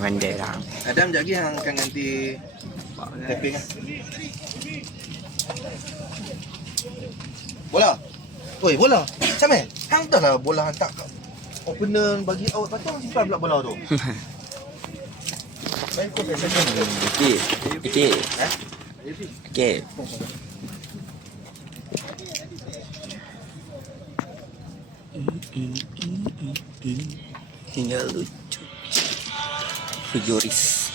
Pandai lah. Adam sekejap lagi hang akan ganti tapping lah. Bola. Oi, bola. Macam mana? Hang dah lah bola hantar kat opener bagi out. Lepas tu hang simpan pula bola tu. Baik kau biasa kan. Okey. Okey. Tinggal lucu. Fujoris.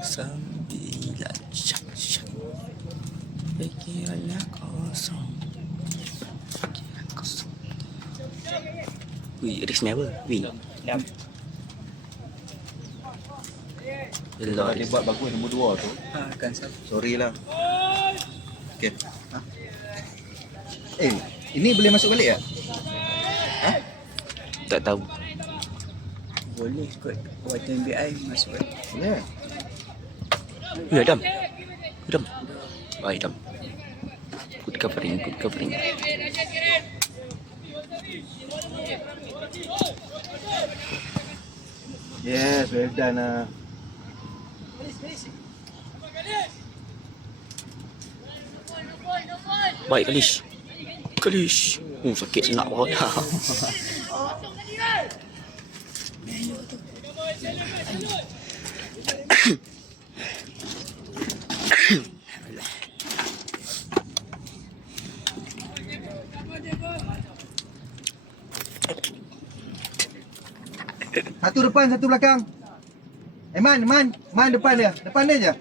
Sembilan syak. Pikirannya kosong. Wih, race ni apa? Win. Kalau dia buat bagus nombor 2 tu. Kan sab. Sorry lah. Okey. Ini boleh masuk balik tak? Tak tahu. Boleh kot buat NBI masuk kan. Ya. Ya, Adam. Baik, Adam. Good covering. Yes, well done lah. Baik, Kalish. Sakit senak perut. Satu depan, satu belakang. Man depan dia. Depan dia je.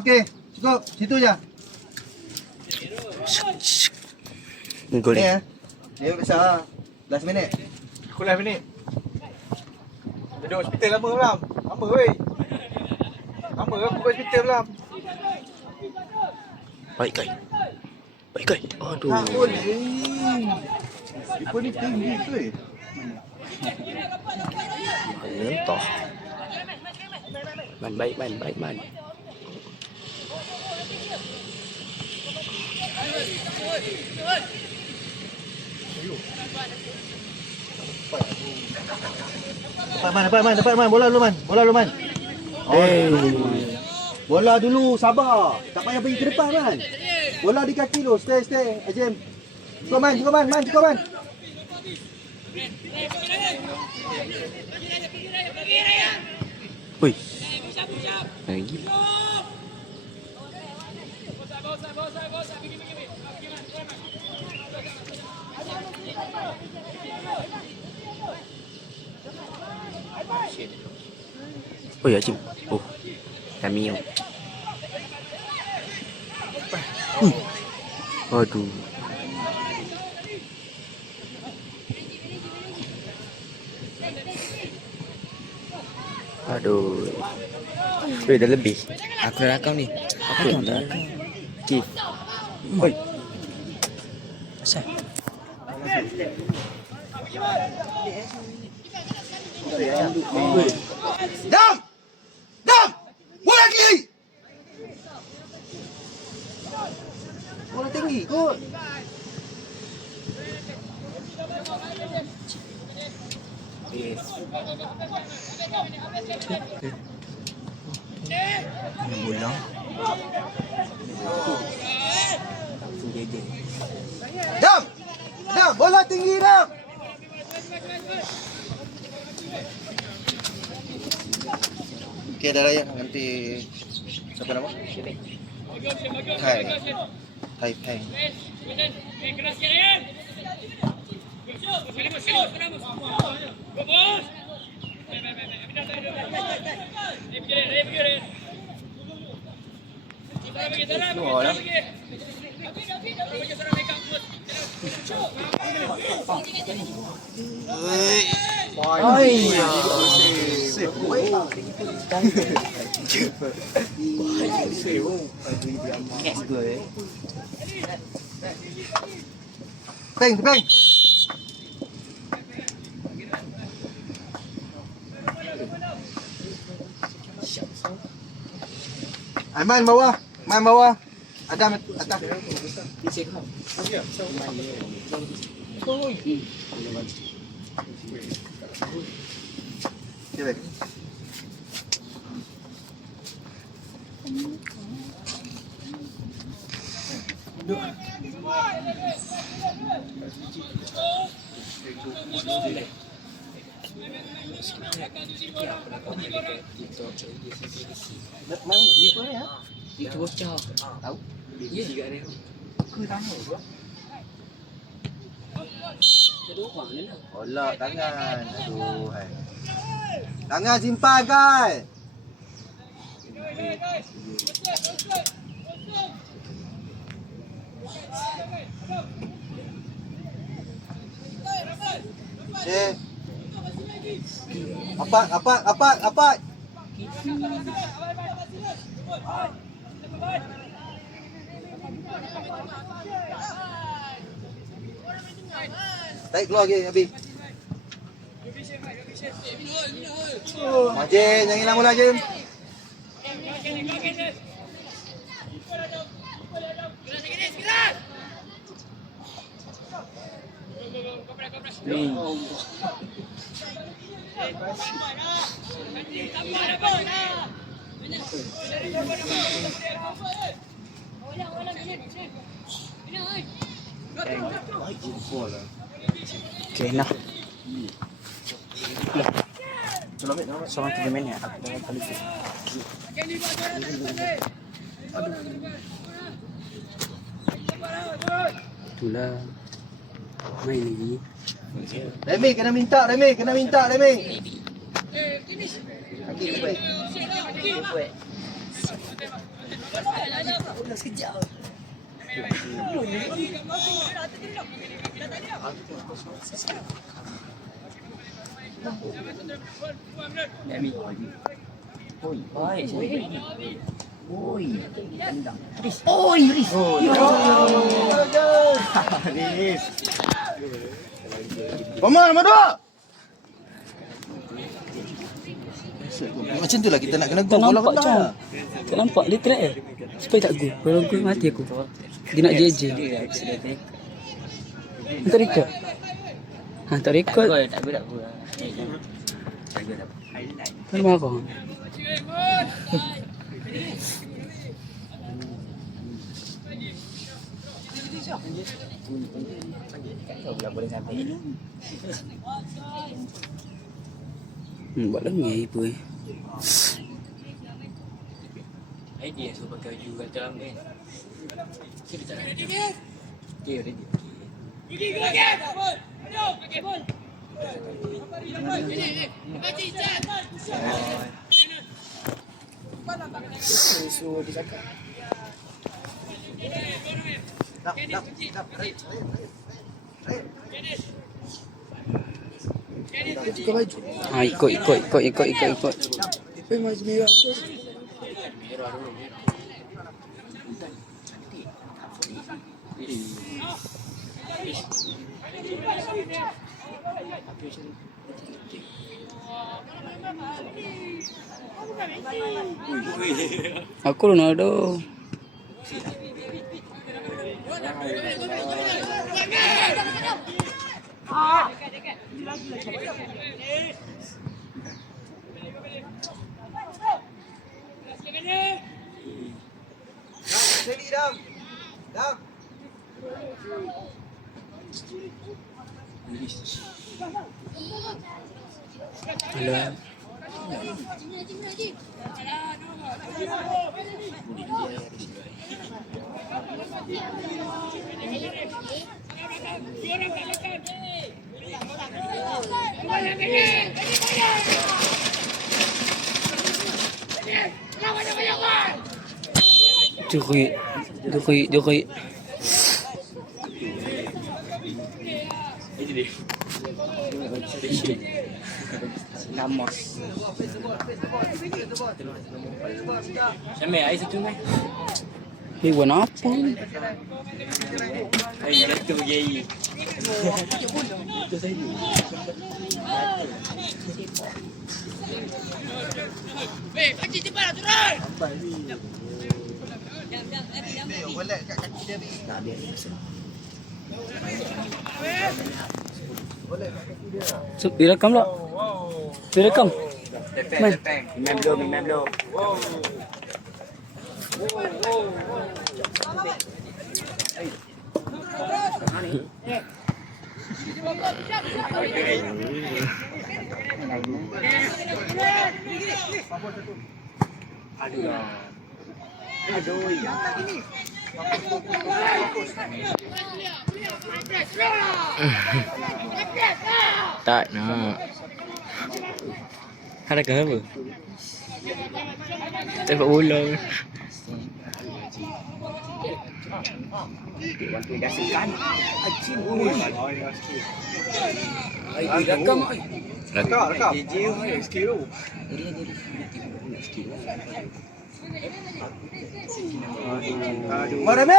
Okey. Cukup. Situ je. Gol Ni ni. Dia besar. Last minit. Aku last minit. Duduk hospital lama Ram. Lama weh. Lama aku kat hospital Ram. Baik kai. Aduh. Tak boleh. Dia ni tinggi tu Entah. Man, baik man. Dapat man. Bola dulu man. Bola dulu, sabar. Tak payah pergi ke depan man. Bola di kaki lu, stay. Ajem. Cukup man. Oi. Lagi. Oh ya, Jim. Oh. Cameo. Aduh. Dah lebih. Aku dah rakam ni. Apa yang dah? Okey. Oi. Asal? Dam! Bola kiri! Bola tinggi, kot. Bola. Dam! Bola tinggi, Dam! Okey, dah layak nanti siapa nama? Tai Peng. Peng. Aiman bawah. Man bawah. Adam atas. Okay, baik. Mana dia pun ya? Itu bocah. Tahu? Ya juga dia. Ke tanya juga. Ada orang ni lah. Olak tangan. Aduh, hai. Tangan simpan kan? Apa? Tarik keluar lagi, Abi. Majin, jangan hilang bola, Jim. Okay, nah. Sama 3 minit aku dah kali tu. Itulah. Main lagi. Remy, kena minta, Remy. Kaki baik. Paman, Madu! Macam tu lah kita nak kena Tak gol nampak bola macam. kena. Tak nampak dia track eh. Supaya tak gol. Kalau gol mati aku. Dia nak JJ. Tak record. Tak record. Tak gol. Kan marah. Boleh sampai ni. Buat lagi apa eh. Dia suruh pakai baju kat dalam kan. Kita tak ready. Okay, ready. Suruh dia cakap. Ikut. Aku Ronaldo. Steady, Dam. Alah. Duri. Namos. Sampai air satu mai. Ni warna apa? Air jatuh gay. Sampai ni. Boleh kat kaki dia ni. Tak biar dia pasal. Boleh kat kaki dia. So, direkam tak? Direkam. Man. Memang belum. Tak nak. Ada apa? Tembak bola. Rekam. Marami!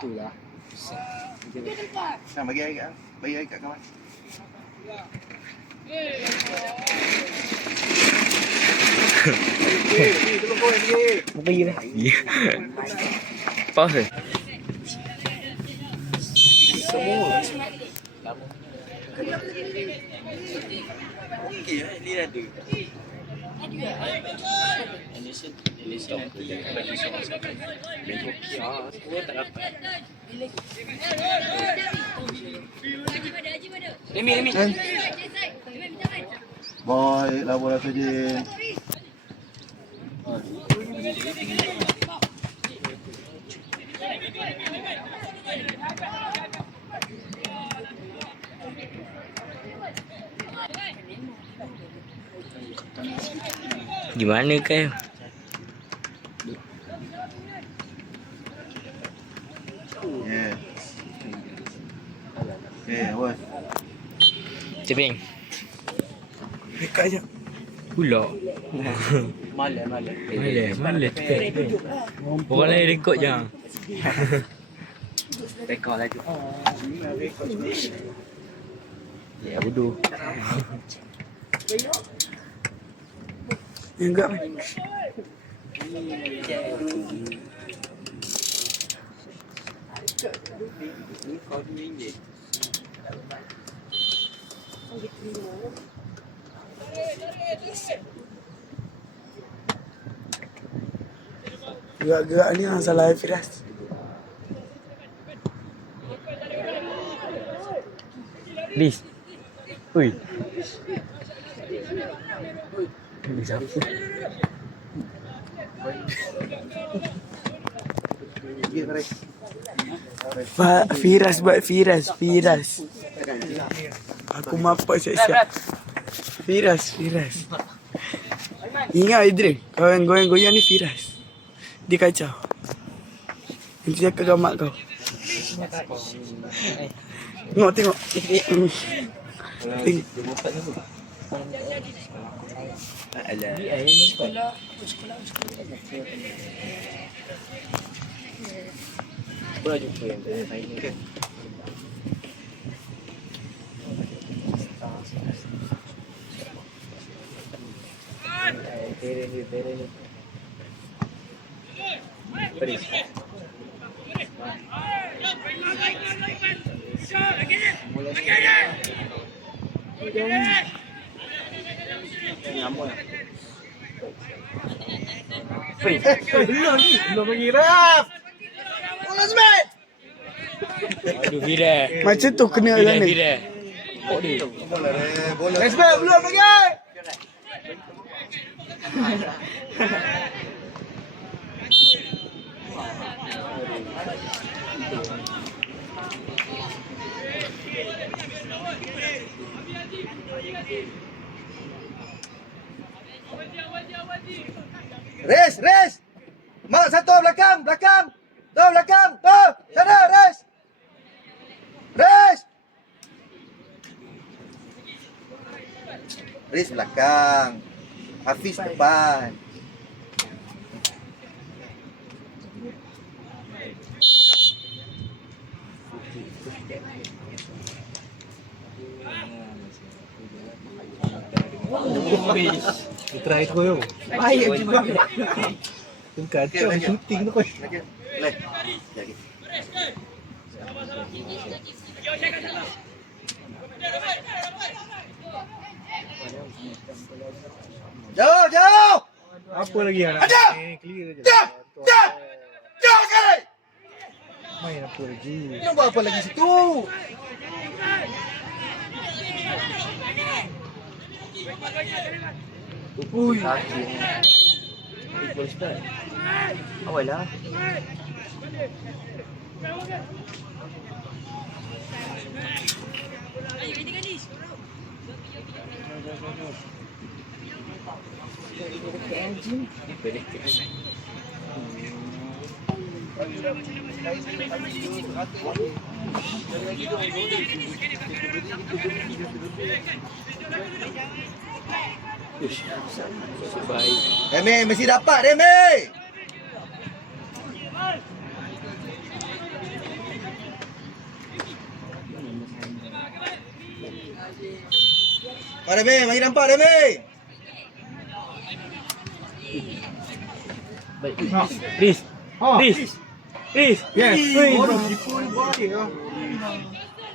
Itulah. Nah, bagi air kat kawan. Tolong kau ni. Bagi dah. Pause. Okey, ni dah ada. Malaysia nanti bagi soal sekarang. Semua tak dapat. Remi. Baiklah bola saja. Gimana kan? Yeah. Okay, awas. Cepeng. Dekat je. Pula. Malas cepeng. Orang lain rekod je. Rekod lagi. Ya, bodoh. Enggak. Gerak-gerak ni yang salah Firas. Liz. Ui. Ini siapa? Firas buat Firas. Aku mapak siap-siap. Firas. Ingat Idris, kawan goyang-goyang ni Firas. Dia kacau. Nanti dia ke gamak kau. Tengok. Sekolah jumpa yang final ke? Bere ni. Peris. Belum bagi rap. Bola Smith. Aduh Firas. Macam tu kena lah ni. Firas. Bola Smith belum bagi. Race. Mak satu belakang. Tu belakang. Tu. Sana Res. Res belakang. Hafiz depan. Try tu. Baik juga. Yung kacau shooting tu kau. Leh. Lagi. Jauh. Apa lagi anak? Ada! Clear je. Jauh sekali. Main apa lagi? Nak buat apa lagi situ? Ui. Awal lah. Baik. Remy, mesti dapat Remy. Remy, mari nampak Remy. Baik. Riz. Riz. Yes. Ui. Kipu ni baik ah.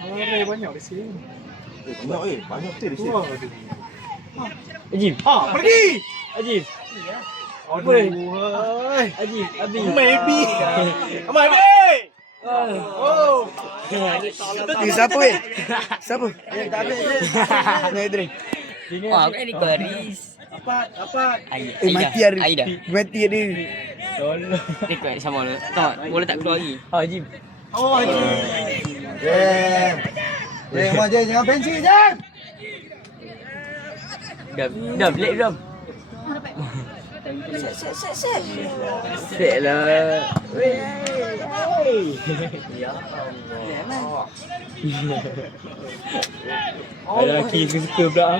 Ada banyak di sini. Banyak betul di Wah. Ajib. Pergi. Ajib. Aduh. Hai. Ajib. Abi. Maybe. Oh. Siapa weh? Siapa? Tak habis je. Naik drink. Wah, aku ni Riz. Apa? Mati ada. Aida. Mati ada. Rekod sama lu. Tahu bola tak keluar lagi. Ajib. Oh, Jam. Jam, jangan pensi, Jam. Dah pelik dah. Set lah. Ya Allah. Ada lelaki suka pula.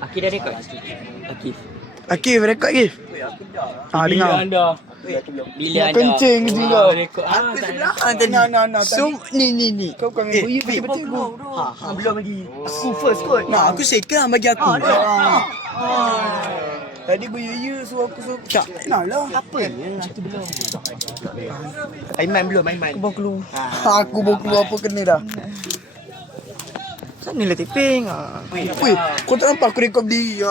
Akif dah rekod? Akif. Akif, rekod Akif. Dengar. Anda. Bila anda. Kencing je kau. Rekod. Aku sebelah tadi. Nah. Ni. Kau main boyu betul-betul. Belum lagi. Aku first kot. Nah, aku second bagi aku. Tadi boyu suruh aku suruh. Tak nak lah. Apa ni? Itu belum. Aiman belum, Aiman. Aku baru keluar. Aku baru keluar apa kena dah. Sana lah tiping. Weh, kau tak nampak aku rekod berdiri.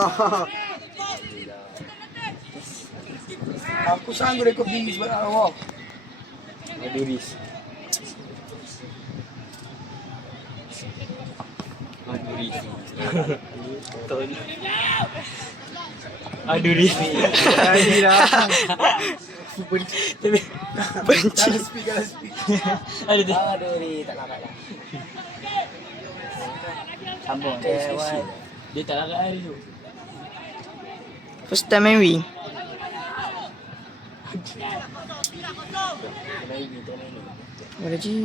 Aku sanggup rekod berdiri sebab awak. Aduh Riz. Aduh Riz. Benci. Aduh Riz, tak larat lah. Sambung. Dia tak larat hari tu. First time main wing. Haji.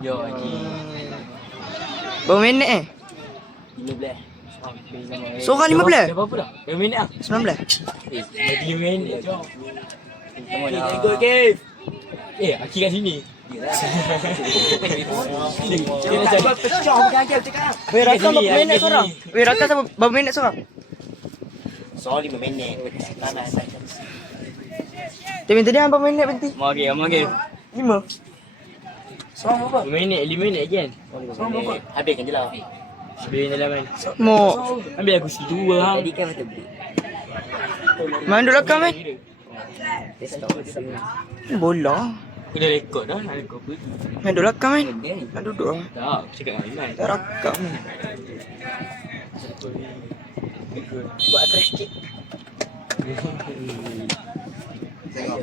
Yo Haji. Berapa minit 15. Seorang 15? Dah berapa dah? Berapa minit ah? 19? Dah 3 minit je. Come on lah. Go Kev. Aki kat sini. Dia dah cakap pecah bukan Kev cakap. Weh, rakam berapa minit seorang? Weh, rakam berapa minit seorang? Soal 5 minit. Tadi berapa minit berhenti? Mari. 5? Seorang berapa? 5 minit, 5 minit kan? Seorang berapa? Habiskan je lah. Habiskan je lah kan. Mau. Ambil aku situ lah. Jadi kan betul. Main duduk rakam kan? Bola. Aku dah rekod dah. Nak rekod apa tu? Main duduk rakam kan? Nak duduk lah. Tak, aku cakap dengan Iman. Tak rakam. Buat atas sikit. Tengok.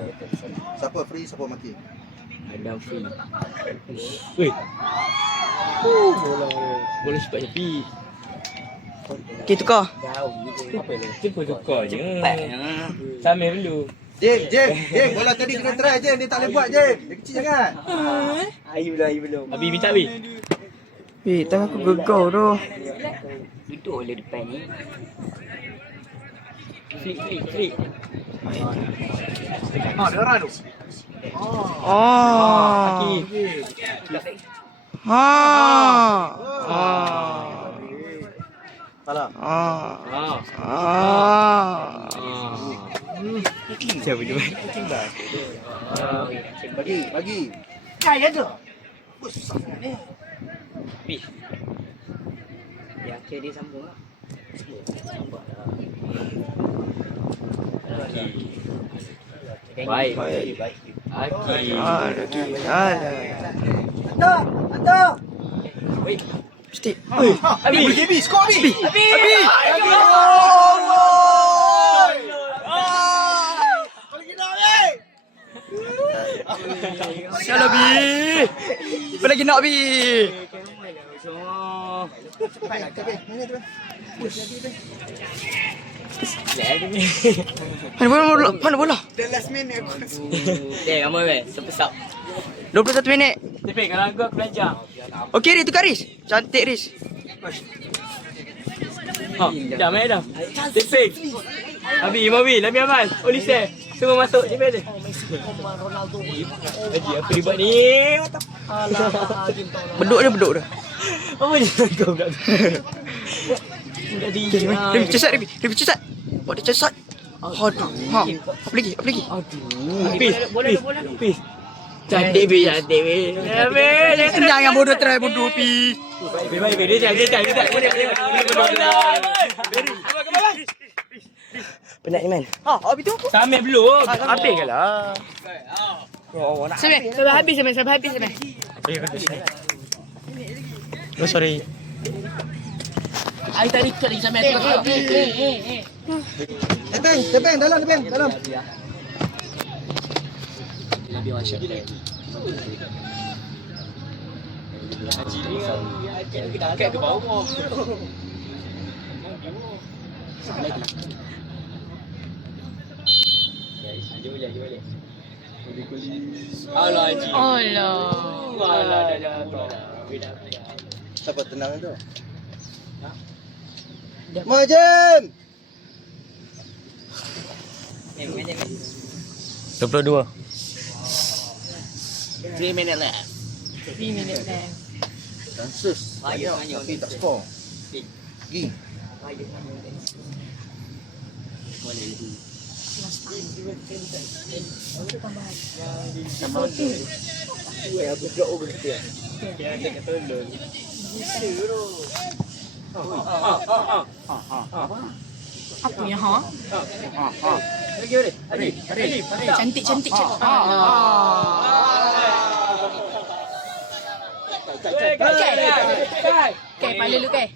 Siapa free, siapa maki. Adam free. Weh. Bola cepat tepi. Okay, tukar. Itu pun tukar je. Sama dulu. Jem, bola tadi kena try Jem, dia tak boleh buat Jem. Dia kecil sangat. Air belum. Abi minta Abi. Tangan aku gegau tu. Duduk oleh depan ni. Flick. Ada orang tu. Oh. Ha. Salah. Siapa dia? Bagi. Pi. Ya, akhir dia sambung lah. Baik. Aki. Ada. Wait. Mesti. Abi, skor Abi. Salah Bi. Apa lagi nak Bi? Mana bola? The last minute aku. Kamu sepesap. 21 minit. Tapi kalau aku belajar. Okey, Riz, tukar Riz. Cantik Riz. Dah main dah. Teping. Abi, Nabi Amal, Olise. Semua masuk je dia. Haji, apa dia buat ni? Beduk dia. Apa ni kau budak tu? Budak dia. Riz, cesat. Buat dia cesat. Aduh. Apa lagi? Aduh. Peace. Cantik Bi. Jangan bodoh try bodoh Pi. Baik. Dia tak. Penat Iman. Habis tu apa? Sampai belum. Habis ke lah. Sampai habis. Oh, sorry. Ai tadi ikut lagi sampai tu. Tepeng, dalam. Lebih masuk lagi. Haji ni dekat ke bawah. Jom boleh. Alah Haji. Alah dah. Siapa tenang tu? Mau Jem. 22. 3 minit left. Chances. Tapi tak skor. Gi. Apa ya ha? Lagi boleh. Cantik. Okay, pala lu kai.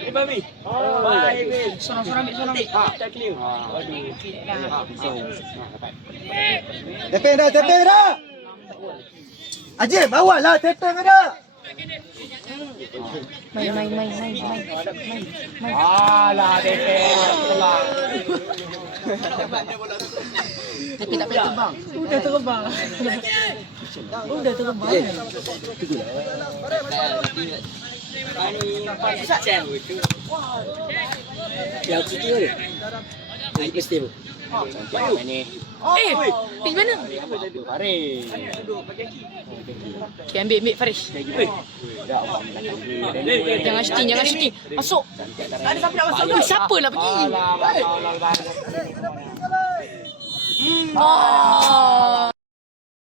Ni babi. Baik Bil. Sorang ambil. Tak clear. Aduh. Tepeng dah. Ajim, awal lah tepeng ada. Main. Alah defend. Tapi tak boleh terbang. Udah terbang. Ani pasang itu. Yang kecil ni. Ini pasti bu. Ni. Pergi mana? Mari. Okay, ambil Farish. Jangan shooting. Masuk. Tak ada siapa nak masuk. Siapa lah pergi?